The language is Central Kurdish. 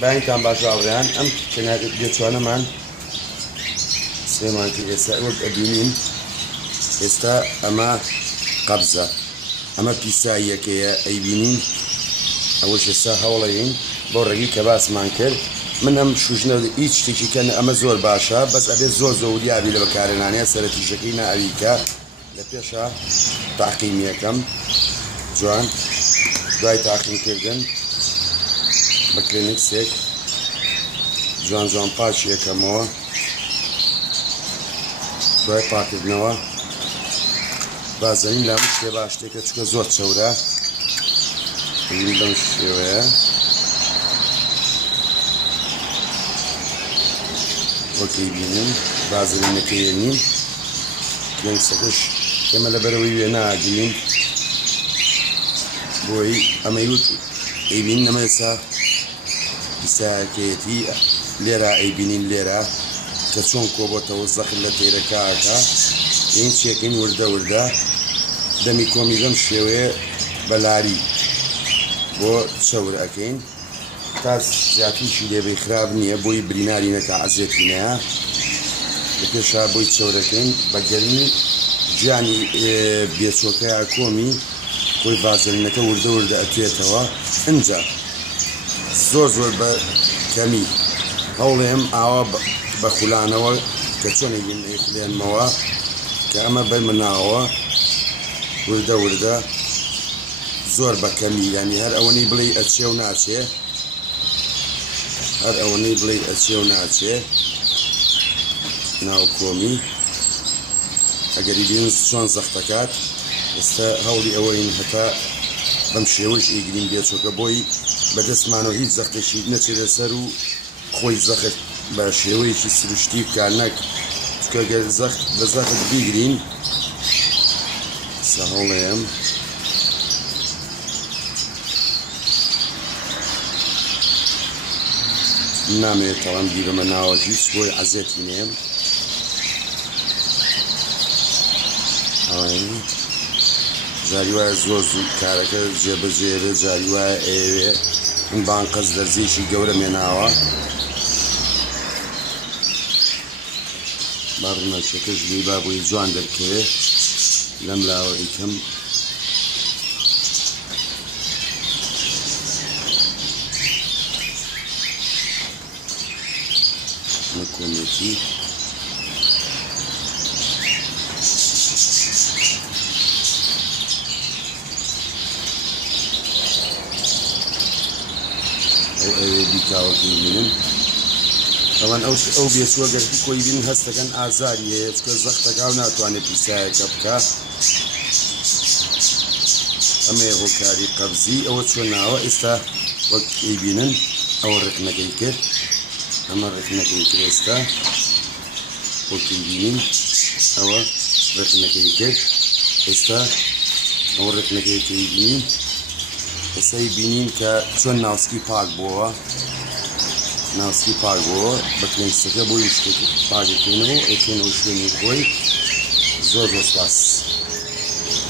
باینتان باش ئاڵێیان ئەم بێچوانەمان سێمان کرد ئێستا وەک ئەبینین ئێستا ئەمە قەبزە ئەمە پیساییەکەیە ئەیبینین ئەوەش ئێستا هەوڵەیین بۆ ڕێگی کە باسمان کرد من ئەم شوژنە هیچ شتێکی کە ئەمە زۆر باشە بەس ئەبێت زۆر زۆریابی لە بەکارهێنانەیە سەرەتیشەکەی نائەویکە لە پێشە تاقیمیەکەم جوان دوای تاقیمکردن بە کلێنکسێک جوان جوان پاچی یەکەمەوە دوای پاکردنەوە بازەنین لە شتێ باش شتێکە چکە زۆر چەورە بەم شێوەیە وەکی بینن بازەرینەکەیێنین کلێنکسەکەش ئێمە لەبەرەوەی وێ ناگرین بۆی ئەمەیوت ئەیبین ئەمە ئێستا پیسایەکەیەتی لێرە ئەیبینین لێرە کە چۆن کۆبۆتەوە زەخت لە تێرەکەکە این چێکین وردە وردە دەمی کۆمی لەم شێوەیە بەلاری بۆ چەور ئەەکەین تا زیاتریشی لێبەی خراپ نییە بۆی بریناری نەکە عەزێتینەیە لە پێشا بۆی چەورەکەین بە گەرمی گیانی بێچۆکەیە کۆمی بۆی ڤازەلینەکە وردە وردە ئەتوێتەوە ئەنجا زۆر زۆر بە کەمی هەوڵێم ئاوا بە خولانەوە کە چۆنی خولێنمەوە کە ئەمە بەرمناوە وردە وردە زۆر بە کەمی یعنی هەر ئەوەنەی بڵێ ئەچێ و ناچێ هەر ئەوەنەی بڵێ ئەچێ و ناچێ ناو کۆمی ئەگەری بین چۆن زەختەکات ئێستا هەوڵی ئەوەین هەتا بەم شێوەش ئیگرین بێچۆکە بۆی بەدەستمانەوە هیچ زەختێکی نەچێتە سەر و خۆی زەخت بە شێوەیەکی سروشتی بکار نەک چکە گەر زەخت بە زەخت بیگرین هەوڵەیەم نامەوێت تەڵام بیرەمە ناوە هیچ بۆی عەزێتی نێم جاری وایە زۆر زوو کارەکە جێبەجێبێ جاری وایە ئێوێ ئەم بانقەز دەرزێکی گەورە مێناوە با ڕووناچەکەش لێی با بۆی جوان دەرکەوێ لەم لاوە ئیکەم کۆمێتی بیتاوەکەی بینن ئەوان ئەو بێچووە گەرکی کۆی بین هەستەکەن ئازاری هەیە چکە زەختەکە و ناتوانێت پیسایەکە بکە ئەمەیە هۆکاری قەبزی ئەوە چۆن ناوە ئێستا وەک ئەیبینن ئەوە ڕێکنەکەی کرد ئەمە ڕێکنەکەی کرد ئێستا وەکی بینین ئەوە ڕێکنەکەی کرد ئێستا ئەوە ڕێکنەکەی بینین ئێستای بینین کە چۆن ناوسکی پاک بووە ناوسکی پاک بووە بە کلێنکسەکە بۆی شتێکی پاکەکەینەوە ئەکەینەوە شوێنی خۆی زۆر سپاس